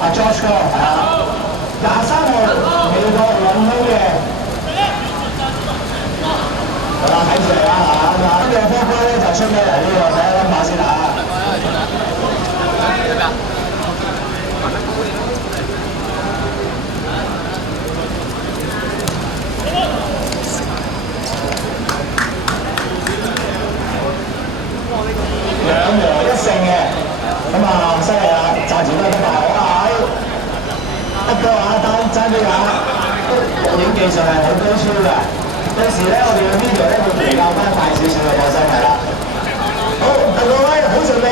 阿 George 哥係啊，23號美國倫敦嘅，係啦，睇住嚟啦嚇，跟住科科咧就出咩嚟呢個睇下諗下先嚇。2和1勝嘅，咁啊犀利啦，暫時都係得埋我啊！得個啊單爭啲啊，錄影技術係好高超嘅。到時咧，我哋嘅 video 咧會比較翻快少少嘅，放心係啦。好，各位好順利。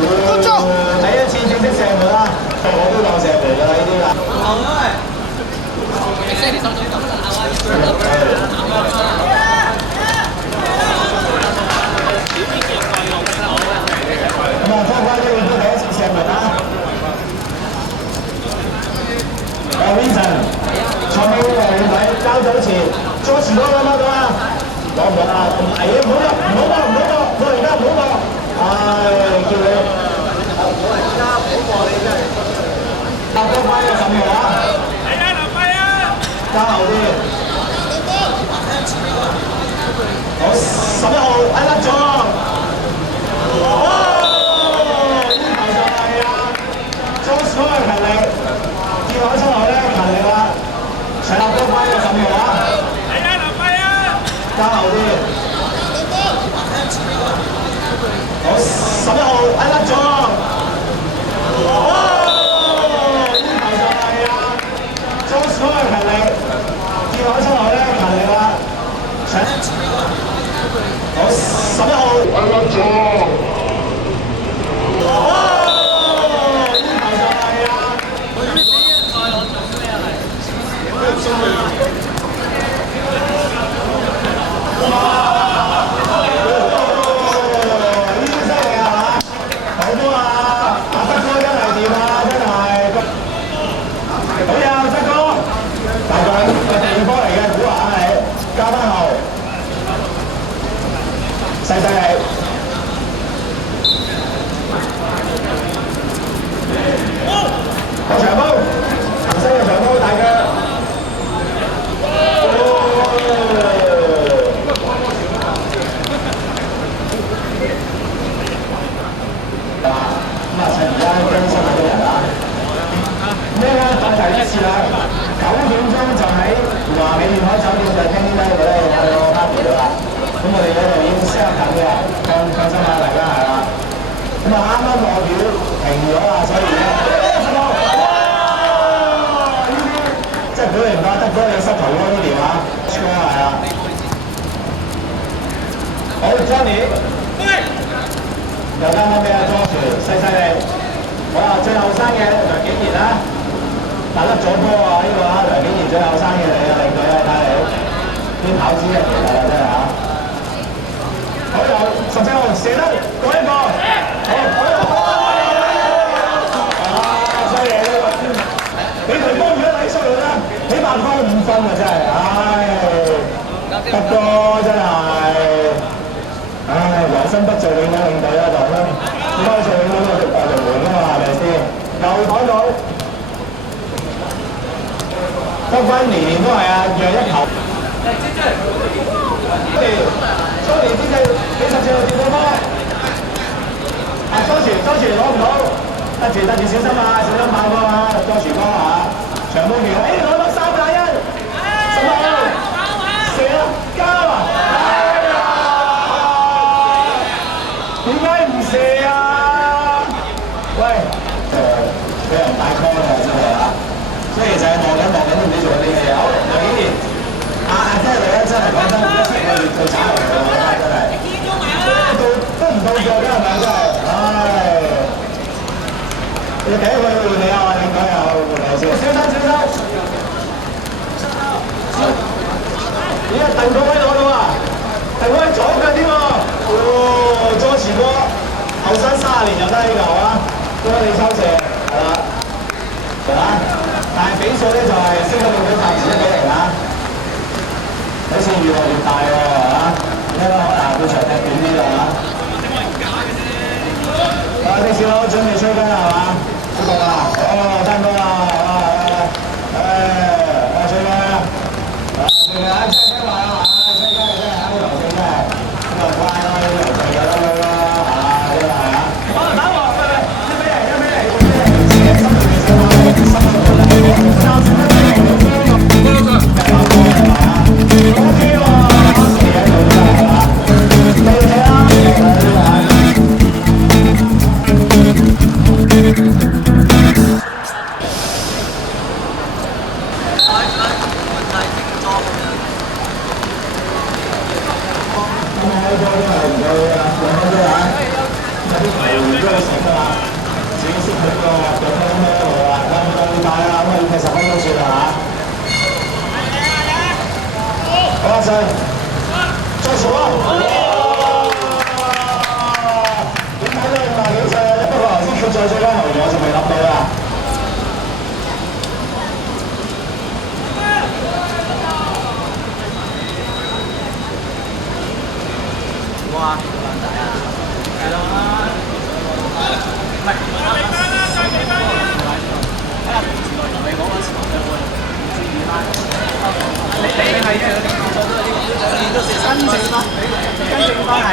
第一次正式射門啦，我都當射門㗎啦呢啲啦。咁啊，科科呢個都第一次射門啦。Vincent， 坐尾位交咗前，George 哥攞唔攞到啊？攞唔到啊！係啊，唔好搏，唔好搏，唔好搏，我而家唔好搏。唉，叫你。而家唔好搏你真係。科科有10號啊！係啊，留低啊！加後啲。好，11號挨甩咗。哇！呢球就係啊 ，George 哥嘅勤力。見我出嚟咧，勤力啦！搶波翻嘅10號啊！係啊，留低啊！加後啲。好，11號挨甩咗。哇！呢球就係啊 ，George 哥嘅勤力。見我出嚟咧，勤力啦！搶。好，11號挨甩咗。細細嚟，個長毛，行西嘅長毛大腳，咁啊趁而家更新下啲人啦，咩咧？當第一次啦，9點鐘就喺華美園海酒店就傾低佢咧，有個 party 㗎啦。咁我哋咧就已經 set 緊嘅，放心下大家係啦。咁啊啱啱落雨停咗啦，所以咧，哇！呢啲即係表現唔得，你膝頭哥呢條啊，錯係啦。好 ，Johnny， 又交翻俾阿 George， 細細嚟。好啦，最後生嘅梁景賢啦，打甩咗波啊！呢個啊，梁景賢最後生嘅嚟啊，領隊啊，睇你啲跑姿一條啦，真係嚇。好有14號射得過一個，好，犀利呢個，俾佢幫咗底數啦，起碼高5分啊真係，唉，得哥真係，唉，良心不做永遠領隊啊就咁，點解做永遠都做大龍門㗎嘛係咪先？又講到，得分年年都係啊，讓一球。蘇連之際俾14號接過波，啊周全攞唔到，得住小心啊，小心爆波啊，周全哥啊，長波橋，攞到3打1，10號射啦，交啊，哎呀，點解唔射啊？喂，俾人大 call 啦真係啊，所以其實係望緊都唔知做緊啲咩嘢。好，梁景賢。即係你真係講真，我哋最慘嚟㗎啦，真係。都唔到座㗎係咪真係？唉，你第一個換你啊，領隊又換你先。小心！咦？鄧國威攞到啊！鄧國威左腳添喎。哦，George哥，後生30年又得呢球啊！恭喜你抽射，係啦，係嘛？但係比數咧就係升咗到佢暫時1-0啊！好似越來越大喎，係嘛？睇下個場踢短啲啦，係嘛？啊，的士佬準備吹雞係嘛？你係跟正翻，跟正翻係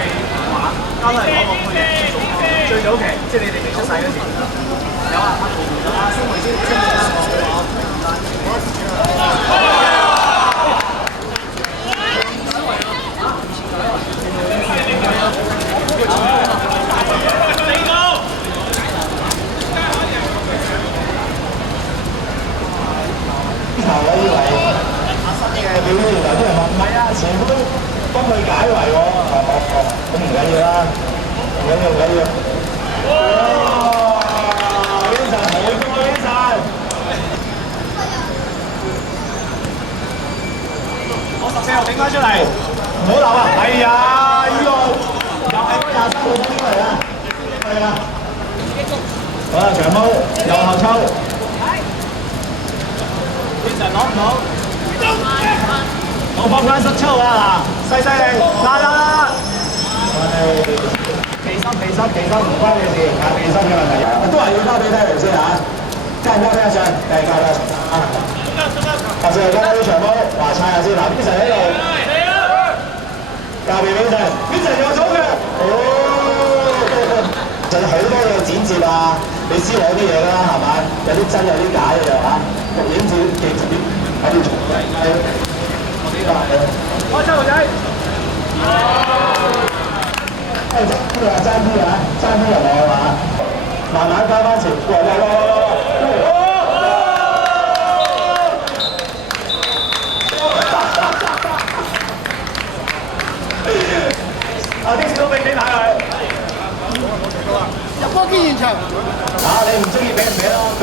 話交都係攞個配嘅。最早期即係你哋未出世嗰時，有啊，阿蘇梅先跟正翻我以為嘅表演原來都係唔係啊，全部都幫佢解圍喎。咁唔緊要啦，唔緊要。哇 ！Vincent 好高 Vincent。我14號頂翻出嚟，唔好流啊！係啊，呢個又係嗰23號拎嚟啊！係啊。好啦，長毛右後抽。Vincent 攞唔到。我幫翻失抽啊！嗱，犀利，啦！企心，唔關你事，係企心嘅問題。都係要交俾低嚟先嚇，交唔交俾阿上？交俾啊！或者係交俾長毛，話猜下先。嗱，Vincent喺度，交俾Vincent有咗嘅。哦，就好多嘢剪接啊！你知我啲嘢啦，係嘛？有啲真有啲假嘅嚇，錄影照記住啲喺度重嘅。開七號仔。爭啲入嚟係嘛？慢慢翻翻前，啲小兵幾睇佢？入波機現場。你唔中意俾人俾咯，咁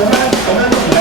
樣。